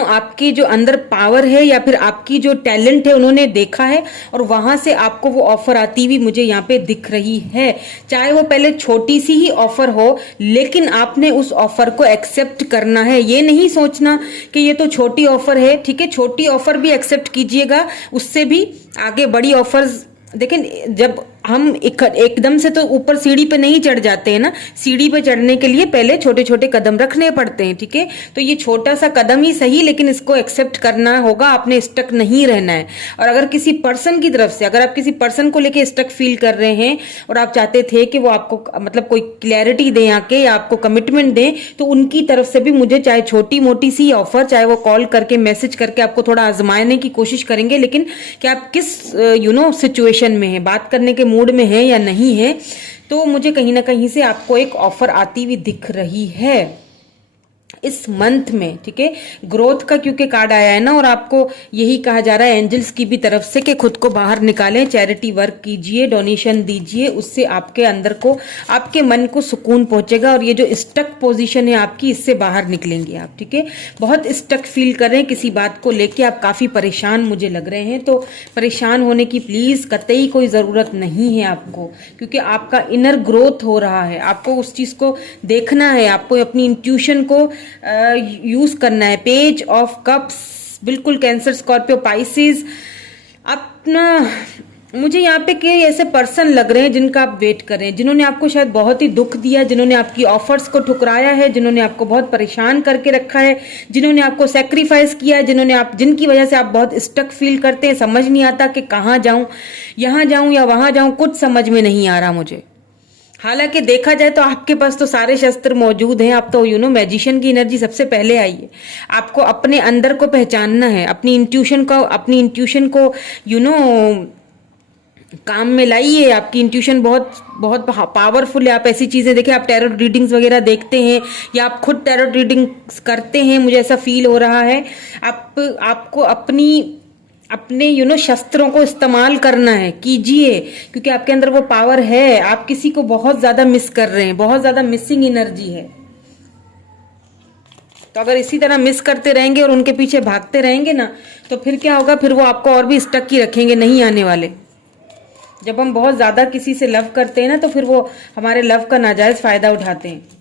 आपकी जो अंदर पावर है या फिर आपकी जो टैलेंट है उन्होंने देखा है, और वहां से आपको वो ऑफर आती हुई मुझे यहाँ पे दिख रही है। चाहे वो पहले छोटी सी ही ऑफर हो, लेकिन आपने उस ऑफर को एक्सेप्ट करना है। ये नहीं सोचना कि ये तो छोटी ऑफर है, ठीक है, छोटी ऑफर भी एक्सेप्ट कीजिएगा, उससे भी आगे बड़ी ऑफर्स। देखें, जब हम एकदम से तो ऊपर सीढ़ी पे नहीं चढ़ जाते हैं ना, सीढ़ी पे चढ़ने के लिए पहले छोटे छोटे कदम रखने पड़ते हैं, ठीक है। तो ये छोटा सा कदम ही सही, लेकिन इसको एक्सेप्ट करना होगा, आपने स्टक नहीं रहना है। और अगर किसी पर्सन की तरफ से, अगर आप किसी पर्सन को लेके स्टक फील कर रहे हैं और आप चाहते थे कि वो आपको मतलब कोई क्लैरिटी दें आके या आपको कमिटमेंट दें, तो उनकी तरफ से भी मुझे चाहे छोटी मोटी सी ऑफर, चाहे वो कॉल करके मैसेज करके आपको थोड़ा आजमाने की कोशिश करेंगे, लेकिन कि आप किस सिचुएशन में है, बात करने के मूड में है या नहीं है, तो मुझे कहीं ना कहीं से आपको एक ऑफर आती हुई दिख रही है इस मंथ में, ठीक है। ग्रोथ का क्योंकि कार्ड आया है ना, और आपको यही कहा जा रहा है एंजल्स की भी तरफ से कि खुद को बाहर निकालें, चैरिटी वर्क कीजिए, डोनेशन दीजिए, उससे आपके अंदर को, आपके मन को सुकून पहुंचेगा, और ये जो स्टक पोजीशन है आपकी, इससे बाहर निकलेंगे आप, ठीक है। बहुत स्टक फील कर रहे हैं किसी बात को लेके, आप काफी परेशान मुझे लग रहे हैं, तो परेशान होने की प्लीज कतई कोई जरूरत नहीं है आपको, क्योंकि आपका इनर ग्रोथ हो रहा है। आपको उस चीज को देखना है, आपको अपनी इंट्यूशन को यूज करना है। पेज ऑफ कप्स, बिल्कुल कैंसर, स्कॉर्पियो, पाइसिस। अपना मुझे यहाँ पे कई ऐसे पर्सन लग रहे हैं जिनका आप वेट कर रहे हैं, जिन्होंने आपको शायद बहुत ही दुख दिया, जिन्होंने आपकी ऑफर्स को ठुकराया है, जिन्होंने आपको बहुत परेशान करके रखा है, जिन्होंने आपको सेक्रीफाइस किया है, जिनकी वजह से आप बहुत स्टक फील करते हैं, समझ नहीं आता कि कहाँ जाऊं, यहाँ जाऊं या वहां जाऊं, कुछ समझ में नहीं आ रहा मुझे। हालांकि देखा जाए तो आपके पास तो सारे शस्त्र मौजूद हैं, आप तो मैजिशियन की एनर्जी सबसे पहले आई है। आपको अपने अंदर को पहचानना है, अपनी इंट्यूशन को काम में लाइए। आपकी इंट्यूशन बहुत बहुत पावरफुल है। आप ऐसी चीजें देखिए, आप टैरो रीडिंग्स वगैरह देखते हैं या आप खुद टैरो रीडिंग्स करते हैं, मुझे ऐसा फील हो रहा है। आपको अपने शस्त्रों को इस्तेमाल करना है, कीजिए, क्योंकि आपके अंदर वो पावर है। आप किसी को बहुत ज्यादा मिस कर रहे हैं, बहुत ज्यादा मिसिंग एनर्जी है। तो अगर इसी तरह मिस करते रहेंगे और उनके पीछे भागते रहेंगे ना, तो फिर क्या होगा, फिर वो आपको और भी स्टक ही रखेंगे, नहीं आने वाले। जब हम बहुत ज्यादा किसी से लव करते हैं ना, तो फिर वो हमारे लव का नाजायज फायदा उठाते हैं।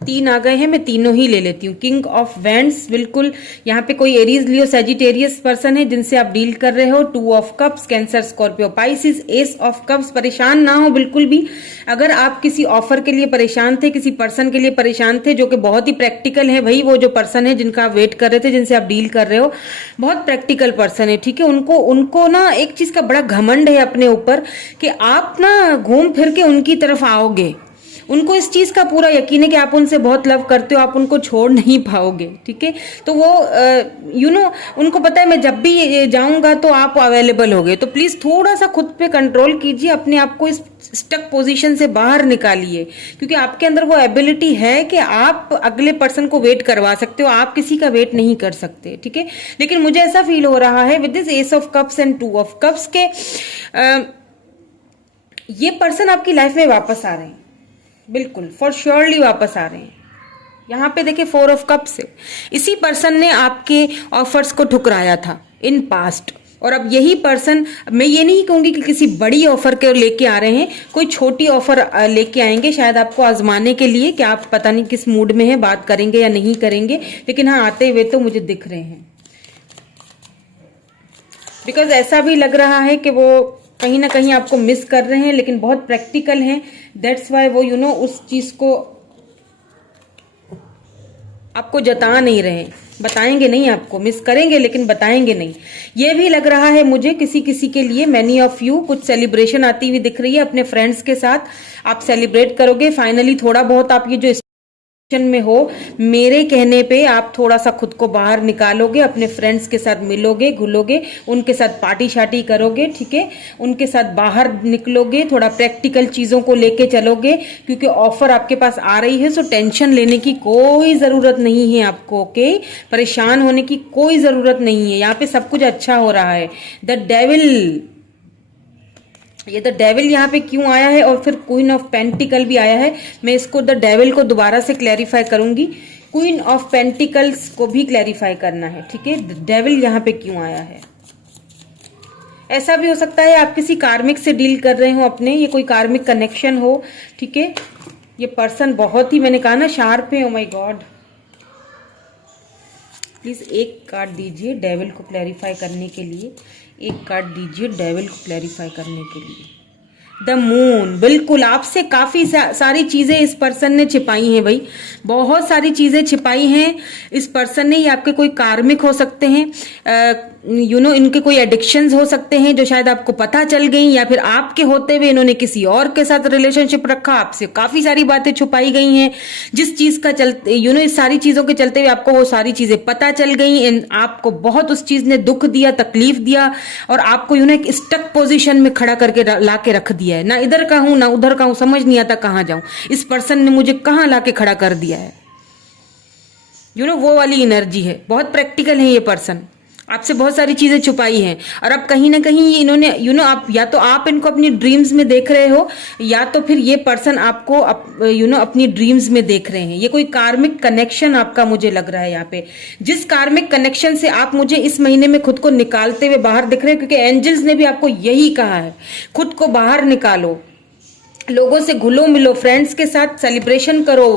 तीन आ गए हैं, मैं तीनों ही ले लेती हूँ। किंग ऑफ वेंड्स, बिल्कुल यहाँ पे कोई एरीज, लियो, सेजिटेरियस पर्सन है जिनसे आप डील कर रहे हो। Two of cups, cancer, Scorpio, Pisces, S of cups. परेशान ना हो बिल्कुल भी। अगर आप किसी ऑफर के लिए परेशान थे, किसी पर्सन के लिए परेशान थे जो कि बहुत ही प्रैक्टिकल है, भाई वो जो पर्सन है जिनका आप वेट कर रहे थे, जिनसे आप डील कर रहे हो, बहुत प्रैक्टिकल पर्सन है, ठीक है। उनको ना एक चीज का बड़ा घमंड है अपने ऊपर कि आप ना घूम फिर के उनकी तरफ आओगे। उनको इस चीज का पूरा यकीन है कि आप उनसे बहुत लव करते हो, आप उनको छोड़ नहीं पाओगे, ठीक है। तो वो उनको पता है मैं जब भी जाऊंगा तो आप अवेलेबल होगे। तो प्लीज थोड़ा सा खुद पे कंट्रोल कीजिए, अपने आप को इस स्टक पोजीशन से बाहर निकालिए, क्योंकि आपके अंदर वो एबिलिटी है कि आप अगले पर्सन को वेट करवा सकते हो, आप किसी का वेट नहीं कर सकते, ठीक है। लेकिन मुझे ऐसा फील हो रहा है with this S of cups and two of cups के ये पर्सन आपकी लाइफ में वापस आ रहे हैं, बिल्कुल फॉर श्योरली वापस आ रहे हैं। यहाँ पे देखिए 4 ऑफ कप्स है। इसी पर्सन ने आपके ऑफर्स को ठुकराया था इन पास्ट, और अब यही पर्सन, मैं ये नहीं कहूंगी कि किसी बड़ी ऑफर के लेके आ रहे हैं, कोई छोटी ऑफर लेके आएंगे शायद आपको आजमाने के लिए कि आप पता नहीं किस मूड में है, बात करेंगे या नहीं करेंगे, लेकिन हाँ आते हुए तो मुझे दिख रहे हैं। बिकॉज ऐसा भी लग रहा है कि वो कहीं ना कहीं आपको मिस कर रहे हैं, लेकिन बहुत प्रैक्टिकल हैं। दैट्स वाई वो उस चीज को आपको जता नहीं रहे, बताएंगे नहीं, आपको मिस करेंगे लेकिन बताएंगे नहीं। ये भी लग रहा है मुझे किसी किसी के लिए, मैनी ऑफ यू, कुछ सेलिब्रेशन आती हुई दिख रही है अपने फ्रेंड्स के साथ। आप सेलिब्रेट करोगे फाइनली, थोड़ा बहुत आप ये जो में हो, मेरे कहने पे आप थोड़ा सा खुद को बाहर निकालोगे, अपने फ्रेंड्स के साथ मिलोगे, घुलोगे, उनके साथ पार्टी शार्टी करोगे, ठीक है, उनके साथ बाहर निकलोगे, थोड़ा प्रैक्टिकल चीजों को लेके चलोगे, क्योंकि ऑफर आपके पास आ रही है। सो टेंशन लेने की कोई जरूरत नहीं है आपको, ओके, परेशान होने की कोई जरूरत नहीं है। यहाँ पे सब कुछ अच्छा हो रहा है। द डेविल, ये द डेविल यहाँ पे क्यों आया है और फिर क्वीन ऑफ पेंटिकल भी आया है। मैं इसको द डेविल को दोबारा से क्लैरिफाई करूंगी, क्वीन ऑफ पेंटिकल्स को भी क्लैरिफाई करना है, ठीक है। द डेविल यहाँ पे क्यों आया है, ऐसा भी हो सकता है आप किसी कार्मिक से डील कर रहे हो अपने, ये कोई कार्मिक कनेक्शन हो, ठीक है। ये पर्सन बहुत ही, मैंने कहा ना, शार्प है। ओ माय गॉड, प्लीज एक कार्ड दीजिए डेविल को क्लैरिफाई करने के लिए, एक कार्ड दीजिए डेविल को क्लैरिफाई करने के लिए। द मून, बिल्कुल आपसे काफी सारी चीजें इस पर्सन ने छिपाई हैं भाई, बहुत सारी चीजें छिपाई हैं इस पर्सन ने। ये आपके कोई कार्मिक हो सकते हैं, इनके कोई एडिक्शंस हो सकते हैं जो शायद आपको पता चल गई, या फिर आपके होते हुए इन्होंने किसी और के साथ रिलेशनशिप रखा, आपसे काफी सारी बातें छुपाई गई हैं। जिस चीज का चलते इस सारी चीजों के चलते हुए आपको वो सारी चीजें पता चल गई, आपको बहुत उस चीज ने दुख दिया, तकलीफ दिया, और आपको एक स्टक पोजिशन में खड़ा करके ला के रख दिया है। ना इधर का हूं ना उधर का हूं, समझ नहीं आता कहां जाऊं। इस पर्सन ने मुझे कहां लाके खड़ा कर दिया है। वो वाली एनर्जी है, बहुत प्रैक्टिकल है ये पर्सन, आपसे बहुत सारी चीजें छुपाई हैं। और अब कहीं ना कहीं इन्होंने आप या तो आप इनको अपनी ड्रीम्स में देख रहे हो, या तो फिर ये पर्सन आपको अपनी ड्रीम्स में देख रहे हैं। ये कोई कार्मिक कनेक्शन आपका मुझे लग रहा है यहाँ पे, जिस कार्मिक कनेक्शन से आप मुझे इस महीने में खुद को निकालते हुए बाहर दिख रहे हैं, क्योंकि एंजल्स ने भी आपको यही कहा है, खुद को बाहर निकालो, लोगों से घुलो मिलो, फ्रेंड्स के साथ सेलिब्रेशन करो,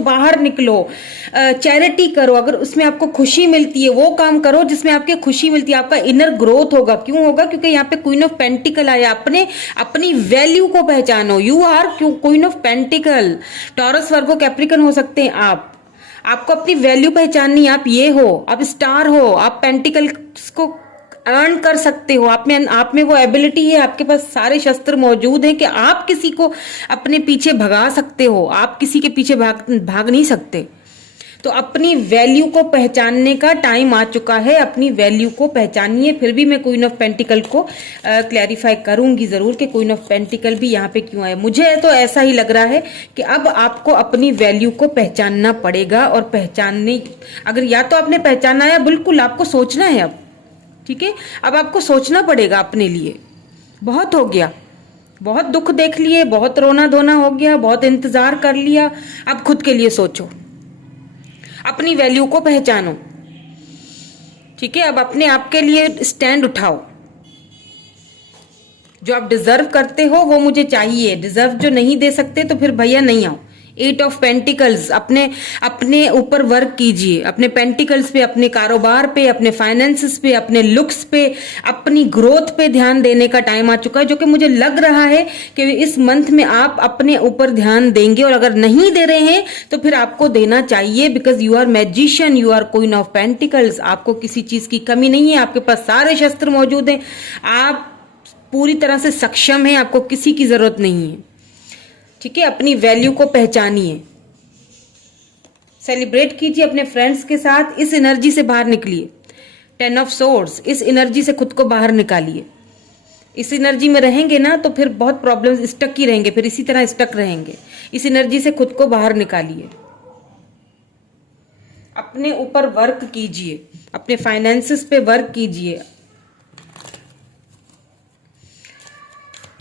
बाहर निकलो, चैरिटी करो, अगर उसमें आपको खुशी मिलती है वो काम करो जिसमें आपके खुशी मिलती है। आपका इनर ग्रोथ होगा। क्यों होगा? क्योंकि यहाँ पे क्वीन ऑफ पेंटिकल आया। अपनी वैल्यू को पहचानो। You are queen of pentacle. Taurus, Virgo, Capricorn हो सकते हैं आपको अपनी वैल्यू पहचाननी। आप ये हो, आप स्टार हो, आप पेंटिकल्स को अर्न कर सकते हो। आप में वो एबिलिटी है, आपके पास सारे शस्त्र मौजूद हैं कि आप किसी को अपने पीछे भगा सकते हो। आप किसी के पीछे भाग नहीं सकते। तो अपनी वैल्यू को पहचानने का टाइम आ चुका है। अपनी वैल्यू को पहचानिए। फिर भी मैं क्वीन ऑफ पेंटिकल को क्लैरिफाई करूंगी जरूर कि क्वीन ऑफ पेंटिकल भी यहाँ पे क्यों आए। मुझे तो ऐसा ही लग रहा है कि अब आपको अपनी वैल्यू को पहचानना पड़ेगा। और पहचानने, अगर या तो आपने पहचाना है, बिल्कुल आपको सोचना है अब, ठीक है। अब आपको सोचना पड़ेगा अपने लिए। बहुत हो गया, बहुत दुख देख लिए, बहुत रोना धोना हो गया, बहुत इंतजार कर लिया। अब खुद के लिए सोचो, अपनी वैल्यू को पहचानो, ठीक है। अब अपने आप के लिए स्टैंड उठाओ। जो आप डिजर्व करते हो वो मुझे चाहिए। डिजर्व जो नहीं दे सकते तो फिर भैया नहीं आओ। 8 ऑफ पेंटिकल्स, अपने ऊपर वर्क कीजिए, अपने पेंटिकल्स पे, अपने कारोबार पे, अपने फाइनेंसेस पे, अपने लुक्स पे, अपनी ग्रोथ पे ध्यान देने का टाइम आ चुका है। जो कि मुझे लग रहा है कि इस मंथ में आप अपने ऊपर ध्यान देंगे। और अगर नहीं दे रहे हैं तो फिर आपको देना चाहिए, because you are magician, you are queen of pentacles. आपको किसी चीज की कमी नहीं है, आपके पास सारे शस्त्र मौजूद हैं, आप पूरी तरह से सक्षम हैं, आपको किसी की जरूरत नहीं है, ठीक है। अपनी वैल्यू को पहचानिए, सेलिब्रेट कीजिए अपने फ्रेंड्स के साथ। इस एनर्जी से बाहर निकलिए। 10 ऑफ सोर्ड्स, इस एनर्जी से खुद को बाहर निकालिए। इस एनर्जी में रहेंगे ना तो फिर बहुत प्रॉब्लम्स, स्टक ही रहेंगे, फिर इसी तरह स्टक रहेंगे। इस एनर्जी से खुद को बाहर निकालिए। अपने ऊपर वर्क कीजिए, अपने फाइनेंसेस पे वर्क कीजिए।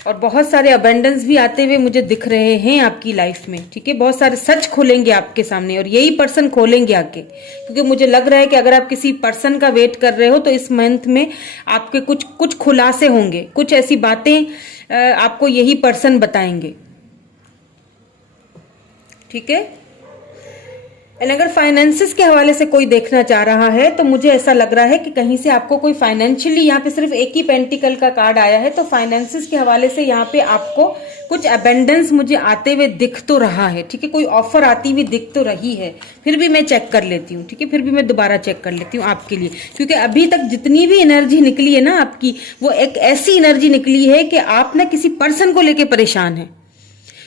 और बहुत सारे अबेंडेंस भी आते हुए मुझे दिख रहे हैं आपकी लाइफ में, ठीक है। बहुत सारे सच खोलेंगे आपके सामने, और यही पर्सन खोलेंगे आके, क्योंकि मुझे लग रहा है कि अगर आप किसी पर्सन का वेट कर रहे हो तो इस मंथ में आपके कुछ खुलासे होंगे, कुछ ऐसी बातें आपको यही पर्सन बताएंगे, ठीक है। एंड अगर फाइनेंसेस के हवाले से कोई देखना चाह रहा है तो मुझे ऐसा लग रहा है कि कहीं से आपको कोई फाइनेंशियली, यहाँ पे सिर्फ एक ही पेंटिकल का कार्ड आया है, तो फाइनेंसेस के हवाले से यहाँ पे आपको कुछ अबेंडेंस मुझे आते हुए दिख तो रहा है, ठीक है। कोई ऑफर आती हुई दिख तो रही है। फिर भी मैं चेक कर लेती हूँ, ठीक है। फिर भी मैं दोबारा चेक कर लेती हूँ आपके लिए, क्योंकि अभी तक जितनी भी एनर्जी निकली है ना आपकी, वो एक ऐसी एनर्जी निकली है कि आप ना किसी पर्सन को लेके परेशान है,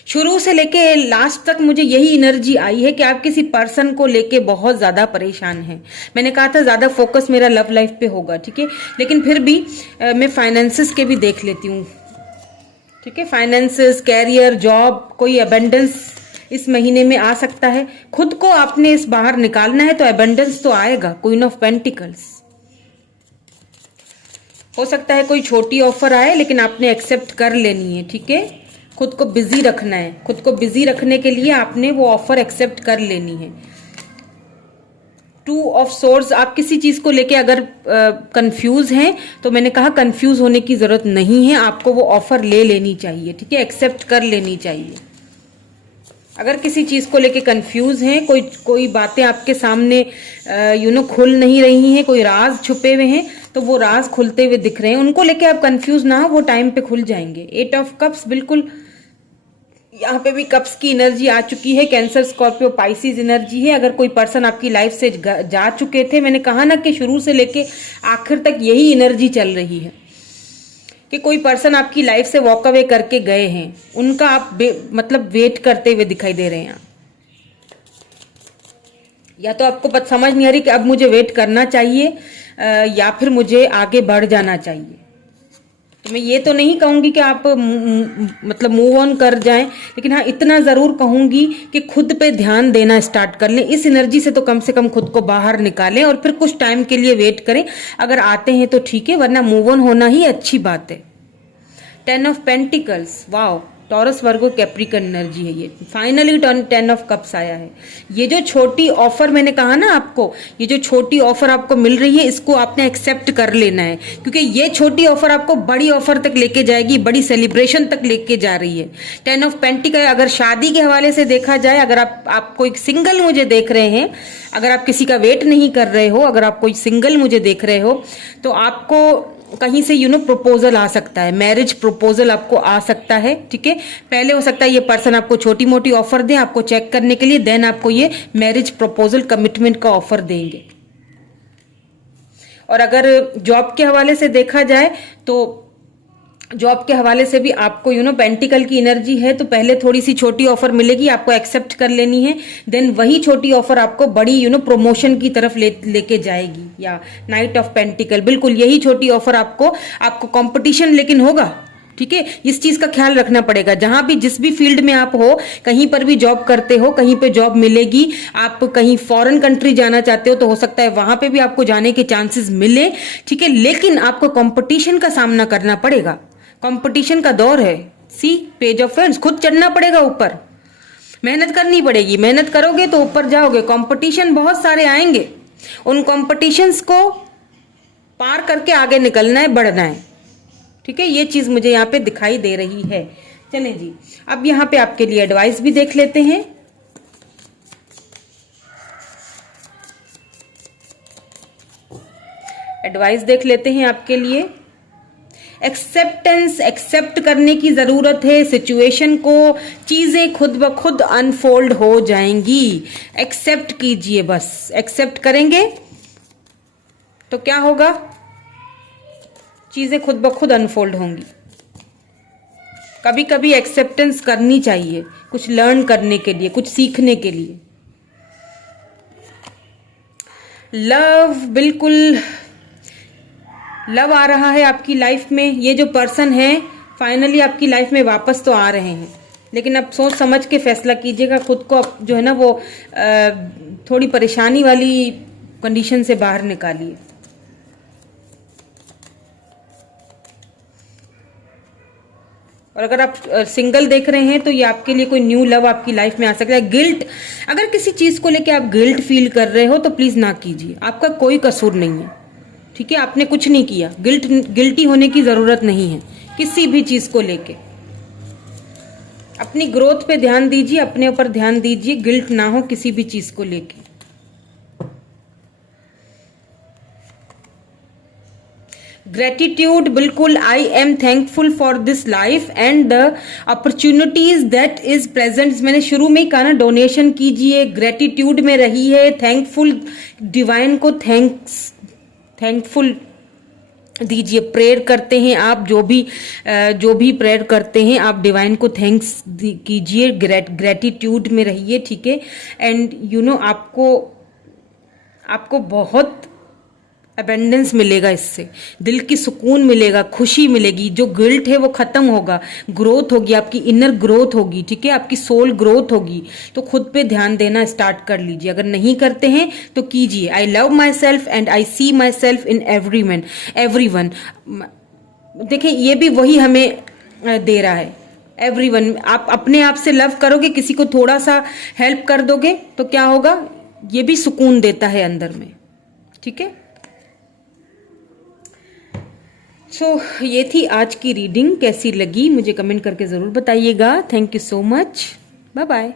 शुरू से लेके लास्ट तक मुझे यही एनर्जी आई है कि आप किसी पर्सन को लेके बहुत ज्यादा परेशान हैं। मैंने कहा था ज्यादा फोकस मेरा लव लाइफ पे होगा, ठीक है, लेकिन फिर भी मैं फाइनेंसेस के भी देख लेती हूँ, ठीक है। फाइनेंसेस, कैरियर, जॉब, कोई अबेंडेंस इस महीने में आ सकता है। खुद को आपने इस बाहर निकालना है तो अबेंडेंस तो आएगा। क्वीन ऑफ पेंटिकल्स, हो सकता है कोई छोटी ऑफर आए लेकिन आपने एक्सेप्ट कर लेनी है, ठीक है। खुद को बिजी रखना है, खुद को बिजी रखने के लिए आपने वो ऑफर एक्सेप्ट कर लेनी है। 2 ऑफ सोर्ड्स, आप किसी चीज को लेके अगर कंफ्यूज हैं तो मैंने कहा कंफ्यूज होने की जरूरत नहीं है, आपको वो ऑफर ले लेनी चाहिए, ठीक है, एक्सेप्ट कर लेनी चाहिए। अगर किसी चीज को लेके कंफ्यूज हैं, कोई बातें आपके सामने खुल नहीं रही हैं, कोई राज छुपे हुए हैं तो वो राज खुलते हुए दिख रहे हैं, उनको लेके आप कंफ्यूज ना हो, वो टाइम पे खुल जाएंगे। 8 ऑफ कप्स, बिल्कुल यहाँ पे भी कप्स की एनर्जी आ चुकी है। कैंसर, स्कॉर्पियो, पाइसिस एनर्जी है। अगर कोई पर्सन आपकी लाइफ से जा चुके थे, मैंने कहा ना कि शुरू से लेके आखिर तक यही एनर्जी चल रही है कि कोई पर्सन आपकी लाइफ से वॉक अवे करके गए हैं, उनका आप मतलब वेट करते हुए दिखाई दे रहे हैं। या तो आपको समझ नहीं आ रही कि अब मुझे वेट करना चाहिए या फिर मुझे आगे बढ़ जाना चाहिए। तो मैं ये तो नहीं कहूंगी कि आप मतलब मूव ऑन कर जाएं, लेकिन हाँ इतना जरूर कहूंगी कि खुद पे ध्यान देना स्टार्ट कर लें। इस एनर्जी से तो कम से कम खुद को बाहर निकालें और फिर कुछ टाइम के लिए वेट करें। अगर आते हैं तो ठीक है, वरना मूव ऑन होना ही अच्छी बात है। 10 of pentacles, wow, taurus, Virgo, Capricorn energy है ये। फाइनली 10 ऑफ कप्स आया है। ये जो छोटी ऑफर मैंने कहा ना आपको, ये जो छोटी ऑफर आपको मिल रही है, इसको आपने एक्सेप्ट कर लेना है, क्योंकि ये छोटी ऑफर आपको बड़ी ऑफर तक लेके जाएगी, बड़ी सेलिब्रेशन तक लेके जा रही है। 10 ऑफ पेंटिकल, अगर शादी के हवाले से देखा जाए, अगर आप कोई सिंगल मुझे देख रहे हैं, अगर आप किसी का वेट नहीं कर रहे हो, अगर आप कोई सिंगल मुझे देख रहे हो, तो आपको कहीं से प्रपोजल आ सकता है, मैरिज प्रपोजल आपको आ सकता है, ठीक है। पहले हो सकता है ये पर्सन आपको छोटी मोटी ऑफर दे आपको चेक करने के लिए, देन आपको ये मैरिज प्रपोजल, कमिटमेंट का ऑफर देंगे। और अगर जॉब के हवाले से देखा जाए तो जॉब के हवाले से भी आपको पेंटिकल की एनर्जी है, तो पहले थोड़ी सी छोटी ऑफर मिलेगी, आपको एक्सेप्ट कर लेनी है, देन वही छोटी ऑफर आपको बड़ी प्रमोशन की तरफ लेके जाएगी। या नाइट ऑफ पेंटिकल, बिल्कुल यही छोटी ऑफर आपको कंपटीशन लेकिन होगा, ठीक है। इस चीज का ख्याल रखना पड़ेगा। जहां भी जिस भी फील्ड में आप हो, कहीं पर भी जॉब करते हो, कहीं पे जॉब मिलेगी। आप कहीं फॉरेन कंट्री जाना चाहते हो तो हो सकता है वहां पे भी आपको जाने के चांसेस मिले, ठीक है, लेकिन आपको कंपटीशन का सामना करना पड़ेगा। कंपटीशन का दौर है। सी पेज ऑफ फ्रेंड्स, खुद चढ़ना पड़ेगा ऊपर, मेहनत करनी पड़ेगी। मेहनत करोगे तो ऊपर जाओगे। कंपटीशन बहुत सारे आएंगे, उन कंपटीशंस को पार करके आगे निकलना है, बढ़ना है, ठीक है। ये चीज मुझे यहाँ पे दिखाई दे रही है। चलें जी, अब यहाँ पे आपके लिए एडवाइस भी देख लेते हैं। एडवाइस देख लेते हैं आपके लिए। एक्सेप्टेंस, एक्सेप्ट करने की जरूरत है सिचुएशन को, चीजें खुद ब खुद अनफोल्ड हो जाएंगी। एक्सेप्ट कीजिए, बस एक्सेप्ट करेंगे तो क्या होगा, चीजें खुद ब खुद अनफोल्ड होंगी। कभी कभी एक्सेप्टेंस करनी चाहिए, कुछ लर्न करने के लिए, कुछ सीखने के लिए। लव, बिल्कुल लव आ रहा है आपकी लाइफ में। ये जो पर्सन है फाइनली आपकी लाइफ में वापस तो आ रहे हैं, लेकिन अब सोच समझ के फैसला कीजिएगा। खुद को जो है ना वो थोड़ी परेशानी वाली कंडीशन से बाहर निकालिए। और अगर आप सिंगल देख रहे हैं तो ये आपके लिए कोई न्यू लव आपकी लाइफ में आ सकता है। गिल्ट, अगर किसी चीज को लेके आप गिल्ट फील कर रहे हो तो प्लीज ना कीजिए, आपका कोई कसूर नहीं है, ठीक है, आपने कुछ नहीं किया। गिल्टी होने की जरूरत नहीं है किसी भी चीज को लेके। अपनी ग्रोथ पे ध्यान दीजिए, अपने ऊपर ध्यान दीजिए, गिल्ट ना हो किसी भी चीज को लेके। ग्रेटिट्यूड, बिल्कुल, I am thankful for this life and the opportunities that is present. मैंने शुरू में ही कहा ना, डोनेशन कीजिए, ग्रेटिट्यूड में रही है, थैंकफुल, डिवाइन को थैंक्स, थैंकफुल दीजिए। प्रेयर करते हैं आप, जो भी प्रेयर करते हैं आप, डिवाइन को थैंक्स कीजिए, ग्रेटिट्यूड में रहिए, ठीक है। एंड यू नो आपको बहुत अबेंडेंस मिलेगा, इससे दिल की सुकून मिलेगा, खुशी मिलेगी, जो गिल्ट है वो खत्म होगा, ग्रोथ होगी, आपकी इनर ग्रोथ होगी, ठीक है, आपकी सोल ग्रोथ होगी। तो खुद पे ध्यान देना स्टार्ट कर लीजिए। अगर नहीं करते हैं तो कीजिए। I love myself and I see myself in everyone. देखिए ये भी वही हमें दे रहा है, एवरीवन। आप अपने आप से लव करोगे, किसी को थोड़ा सा हेल्प कर दोगे तो क्या होगा, ये भी सुकून देता है अंदर में, ठीक है। ये थी आज की रीडिंग। कैसी लगी मुझे कमेंट करके ज़रूर बताइएगा। Thank you so much. Bye bye.